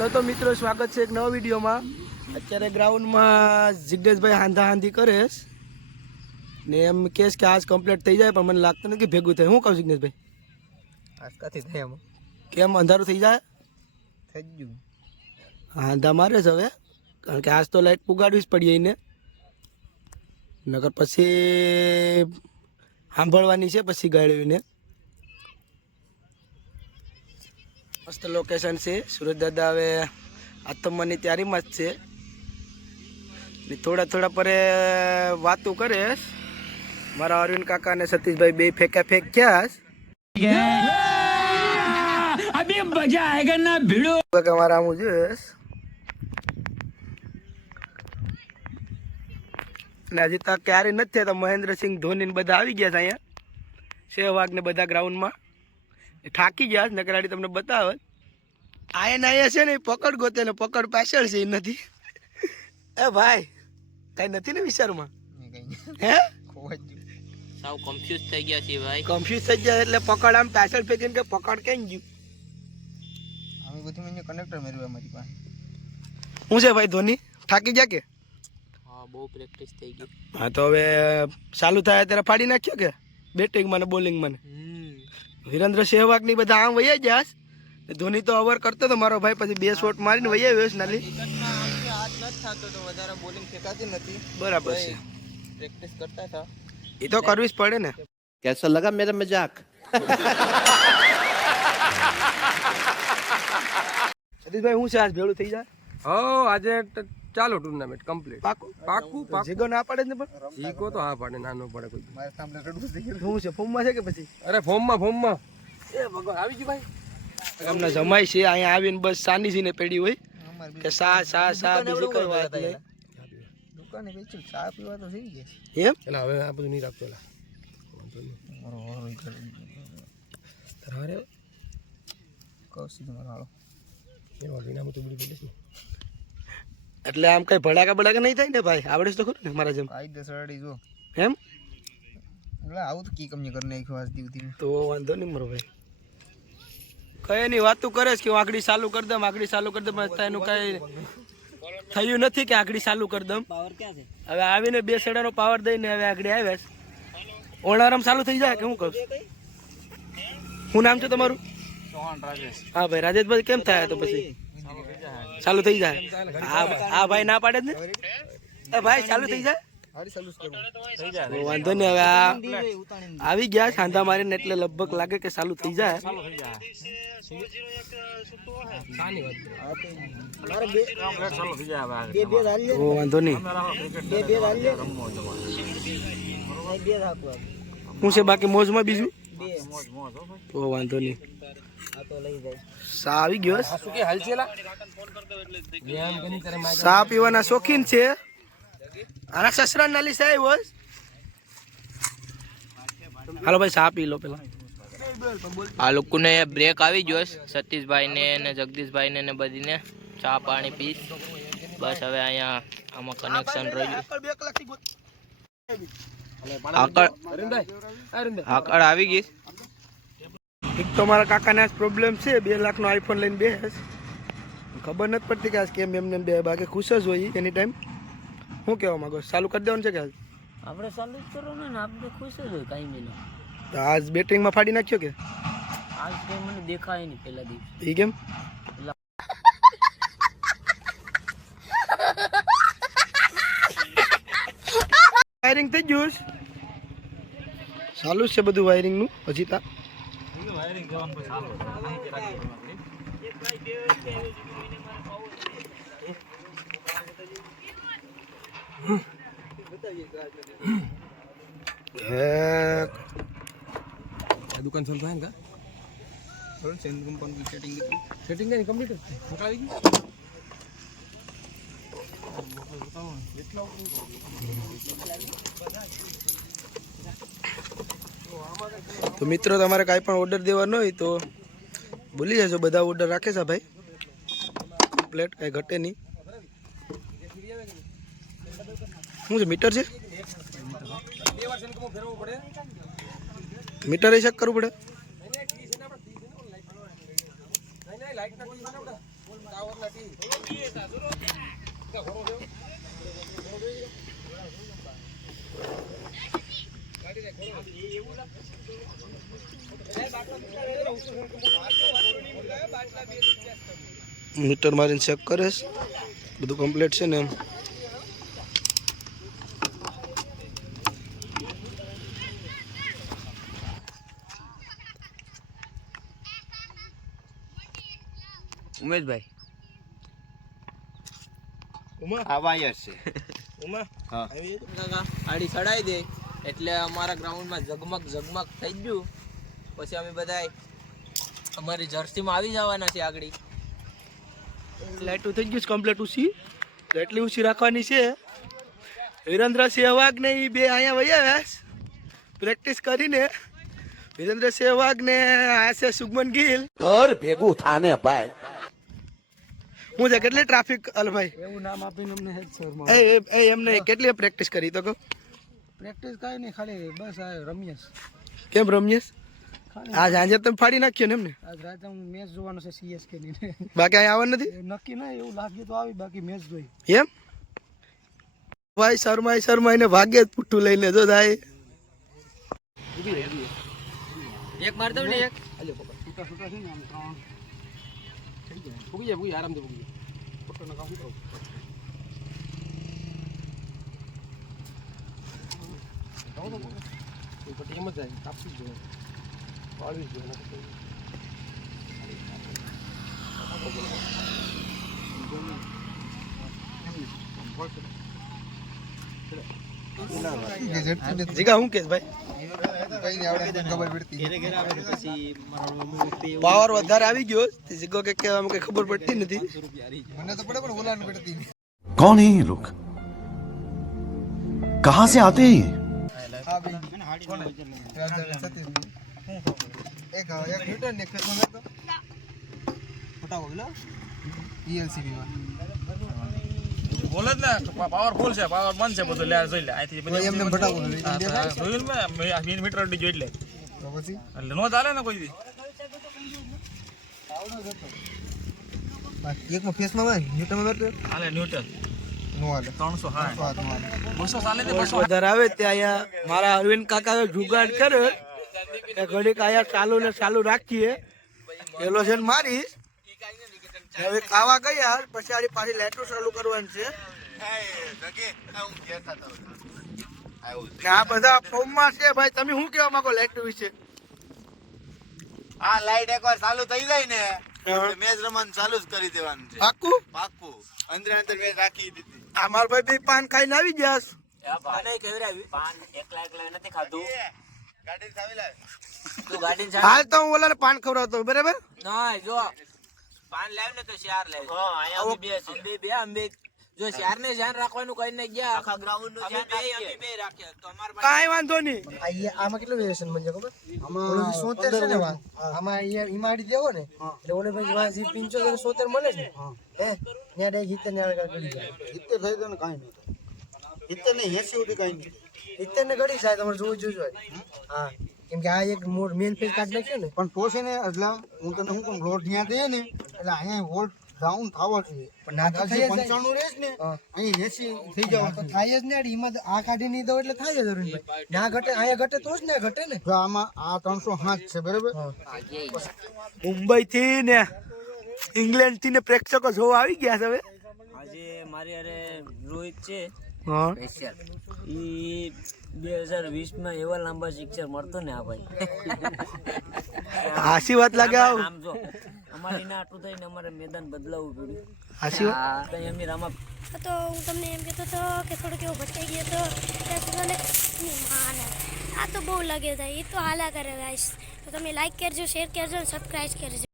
Hello तो मित्रों स्वागत है एक नवा वीडियो में। अत्यारे ग्राउंड में जिग्नेश भाई हांधा हांधी करे ने एम कहेश कि आज कम्प्लीट थी जाए, पर मन लगता नहीं कि भेगू थे। हूँ कहूँ जिग्नेश भाई आज कथी थे हम केम अंधारू थी जाए થઈ ગયું हांधा मारे छे हवे, कारण के आज तो लाइट पुगाड़वी ज पड़ी ने नगर पछी सांभळवानी छे पछी गाळीने। मस्त लोकेशन से सूरज दादा हवे आत्मनी तैयारी में छे। थोड़ा थोड़ा परे वातू करे मारा अरविंद काका ने सतीश भाई बे फेंका फेंक क्या अभी मजा आएगा ना भिड़ो हमारा मुझे हजी तक क्यारे नहीं तो महेंद्र सिंह धोनी ने बधा आई गया अँ सहवाग ने बधा ग्राउंड में थाकी गया नकराड़ी तमने बताव आयन आया छे ने पकड़ गोते ने पकड़ पाछळ छे नथी। ए भाई कई नथी ने विचार में हे साव कन्फ्यूज થઈ ગયા છે ભાઈ। कन्फ्यूज થઈ ગયા એટલે પકડ આમ પાછળ ફેંકીને કે પકડ કેમ ગયું અમે બધું મને કનેક્ટર મેરવા મારી પાસે હું છે ભાઈ ધોની થાકી ગયા કે હા બહુ પ્રેક્ટિસ થઈ ગઈ। હા તો હવે ચાલુ થાય ત્યારે ફાડી નાખ્યો કે બેટિંગ માં ને બોલિंग માં वीरेंद्र सहवाग ની બધા આમ વયા ગયા। ધોની તો ઓવર કરતો તો મારો ભાઈ પછી બે શોટ મારીને વયા આવ્યો નાલી હાથ ન થાતો તો વધારે બોલિંગ ફેંકાતી નથી બરાબર છે પ્રેક્ટિસ કરતા હતા એ તો કરવી જ પડે ને। कैसा लगा मेरा मजाक સતીશ ભાઈ હું છે આજ ભેળું થઈ જાય हो आज चालो टूर्नामेंट कंप्लीट પાકું पाकू पाकू જીગો ના પાડે જ ને પણ जीको तो हाँ पड़े नानो पड़े कोई મારા સામે રડવું થઈ ગયું હું છે ફોર્મમાં છે કે પછી अरे फॉर्म में એ ભગવાન આવી ગયું ભાઈ અમને જમાય છે અહીંયા આવીને બસ સાનીજીને પેડી હોય અમારી કે સા સા સા બીજી કોઈ વાત નહીં દુકાને વેચું ચા પીવા તો થઈ ગયા એમ चला હવે આ બધું નહીં રાખતો એલા તારે કૌશિક મારો હાલો એમાં વિના મત ઉડી પડે છે એટલે આમ કઈ ભડાકા બડાકા નહીં થાય ને ભાઈ આવડે તો ખરું ને મારા જેમ કાયદેસર અડી જો એમ એટલે આવું તો કી કમી કરી નાખ્યું આજ દીવથી તો વાંધો નહીં મારો ભાઈ કઈ ની વાતું કરે છે કે હું આકડી ચાલુ કરી દમ આકડી ચાલુ કરી દમ એનું કઈ થયું નથી કે આકડી ચાલુ કરી દમ પાવર ક્યાં છે હવે આવીને બે સેડાનો પાવર દઈને હવે આકડી આવ્યા છે ઓણારામ ચાલુ થઈ જાય કે હું કહું શું નામ છે તમારું સોહન રાજેશ હા ભાઈ રાજેશભાઈ કેમ થાય તો પછી ચાલુ થઈ જાય આ ભાઈ ના પાડે જ ને એ ભાઈ ચાલુ થઈ જાય હારી ચાલુ કરવું તો વાંધો નહીં હવે આ આવી ગયા સાંધા મારીને એટલે લગભગ લાગે કે ચાલુ થઈ જાય તો વાંધો નહીં હું છે બાકી મોજમાં બીજું તો વાંધો નહીં સા આવી ગયો શું કે હાલ છે એલા વ્યાયામ કરી તારે માં સા પીવાના શોખીન છે આના સસરા નાલી સાહેબ હોય હાલો ભાઈ સા પી લો પેલા આ લોકોને બ્રેક આવી ગયો છે સતીશભાઈ ને અને જગદીશભાઈ ને બધીને ચા પાણી પી બસ હવે અહીંયા આમાં કનેક્શન રહ્યું આકળ આવી ગઈ। એક તો મારા કાકાને આજ પ્રોબ્લેમ છે 2 લાખનો આઈફોન લઈને બેસ ખબર નથી પડતી કે આજ કેમ એમને બે બાકી ખુશ જ હોય એની ટાઈમ શું કહેવા માંગો ચાલુ કરી દેવાનું છે કે આજ આપણે ચાલુ જ કરો ને આપણે ખુશ જ હોય કાંઈ નહીં તો આજ બેટિંગમાં ફાડી નાખ્યો કે આજ કંઈ મને દેખાય નહીં પહેલા દિવસ એ કેમ વાયરિંગ થઈ ગયું ચાલુ જ છે બધું વાયરિંગનું હજી તા દુકાન ચાલુ થાય ને કા બોલ સેન કંપન સેટિંગ સેટિંગ કરી કમ્પ્લીટ આવી ગઈ તો મિત્રો તમારે કાંઈ પણ ઓર્ડર દેવાનો હોય તો ભૂલી જજો બધા ઓર્ડર રાખે છે ભાઈ કમ્પ્લેટ કાંઈ ઘટે નહીં શું છે મીટર છે મીટર એ ચેક કરવું પડે મીટર મારીને ચેક કરે છે બધું કમ્પ્લીટ છે ને એમ. ઉમેશભાઈ આ વાયર છે હા આડી ચડાવી દે એટલે અમારા ગ્રાઉન્ડમાં ઝગમગ થઈ ગયું. પછી અમે બધા અમારી જર્સીમાં આવી જવાના છે આગળ. લાઈટું થઈ ગયું છે કમ્પ્લીટ ઉસી એટલી ઉસી રાખવાની છે. વિરેન્દ્ર સહેવાગ ને એ બે અહીંયા વયા પ્રેક્ટિસ કરીને. વિરેન્દ્ર સહેવાગ ને આ છે શુભમન ગિલ. ઘર ભેગું થાને ભાઈ. હું છે કેટલી ટ્રાફિક અલભાઈ એવું નામ આપીને અમને હેડ સર એમને કેટલી પ્રેક્ટિસ કરી તો કહો. પ્રેક્ટિસ કાંઈ નહીં, ખાલી બસ આ રમ્યસ. કેમ રમ્યેશ? આજ સાંજે તમે ફાડી નાખ્યો ને એમને. આજ રાતે હું મેચ જોવાનો છે CSK ની. બાકી અહીંયા આવવાનું નથી નક્કી ના, એવું લાગે તો આવી, બાકી મેચ જોઈ. એમ ભાઈ શર્માઈ ને ભાગ્યે જ પુઠ્ઠું લઈને જો થાય. એક માર દઉં ને એક. છૂટા છે ને આમ ત્રણ થઈ જાય. ફૂગી જાય આરામથી ફૂગી જાય. ફોટો નખાવ શું કરું? એમ જ જાય, કાપી જ જોઈએ, વાળવી જ જોઈએ. જીગા હું કેસ ભાઈ પાવર વધારે આવી ગયો. જીગો કે અમને કઈ ખબર પડતી નથી. મને તો પડે પણ ઓલાને પડતી નહીં. कौन है ये लोग कहां से आते हैं ये હા ભાઈ કોણ સતીશ એક ન્યૂટન ને ખેતમાં હતો ફટાવો બોલો ELCB માં બોલે જ ને પાવરફુલ છે, પાવર મન છે બધું. લે જોઈ લે અહીંથી બધું એમને ફટાવો જોયું ને મીટર અડી જોઈ લે તો પછી એટલે નો ચાલે ને કોઈ દી. એકમાં ફેસમાં હોય ન્યૂટનમાં બેઠો હાલે ન્યૂટન નો હાલે 360 200 ચાલે ને વધારે આવે ત્યાં અહીંયા મારા અરવિંદ કાકા જુગાડ કરે કે ઘડીક અહીંયા ચાલુ રાખીએ. પેલો છે ને મારીશ. હવે ખાવા ગયા પછી આની પાછી લેટો ચાલુ કરવાની છે. આ બધા ફોર્મમાં છે ભાઈ. તમે શું કહેવા માંગો લેટો વિશે? આ લાઈટ એકવાર ચાલુ થઈ જાય ને મેચ રમવાનું ચાલુ જ કરી દેવાનું છે. પાક્કું પાક્કું અંદર મેચ રાખી દીધી. આ મારા ભાઈ બે પાન ખાઈને આવી ગયા. ગાડી ચાવી લાવ. હાલ તો હું ઓલાને પાન ખવડાવતો બરાબર. ના જો પાન લાવ ને તો શિયાર લાવ. હા અહીંયા અમે બે જો શિયાર ને ધ્યાન રાખવાનું કઈ નહીં ગયા. આખા ગ્રાઉન્ડ નું ધ્યાન અમે બે રાખ્યા તો અમાર કાઈ વાંધો નહીં. આમાં કેટલું વેરિએશન બનશે ખબર? આમાં 77 છે ને વાત. આમાં અહીંયા ઈમાડી દેવો ને એટલે ઓલે ભાઈ વાં 75 77 મળે છે. હે ન્યા ડાઈ 70 ને આગળ ગડી જાય. 70 થઈ તો ને કાઈ નહીં. 70 ને 80 સુધી કાઈ નહીં. 70 ને ગડી જાય તમારે જોજો. હા કેમ કે આ એક મોર મેન પેજ કાઢ નાખ્યો ને પણ તો છે ને એટલે હું તને શું કહું રોડ ત્યાં દે ને એટલે અહીંયા વોલ્ટ ડાઉન થવા જોઈએ. પણ ના તો 95 રહેશ ને અહીં 80 થઈ જવા તો થાય જ ને. એમાં આ કાઢી નહીં દો એટલે થાય જ જરૂર ભાઈ. ના ઘટે અહીંયા ઘટે તો જ ને ઘટે ને. જો આમાં આ 307 છે બરાબર. મુંબઈ થી ને ઇંગ્લેન્ડ થી ને પ્રેક્ષકો જોવા આવી ગયા છે. હવે આજે મારી અરે રોહિત છે હા ઈ 2020 માં એવા લાંબા સિક્સર મળતો ને આ ભાઈ. હાસી વાત લાગે. આમ જો અમારી ના આટલું થઈને અમારે મેદાન બદલાવવું પડ્યું. હાસી વાત. કઈ એમની રામા તો હું તમને એમ કહેતો હતો કે થોડુંક એવું ભટકાઈ ગયો તો ત્યાં સુધી માને આ તો બહુ લાગે થાય. એ તો હાલા કરે ગાઈસ. તો તમે લાઈક કરજો, શેર કરજો અને સબસ્ક્રાઈબ કરજો.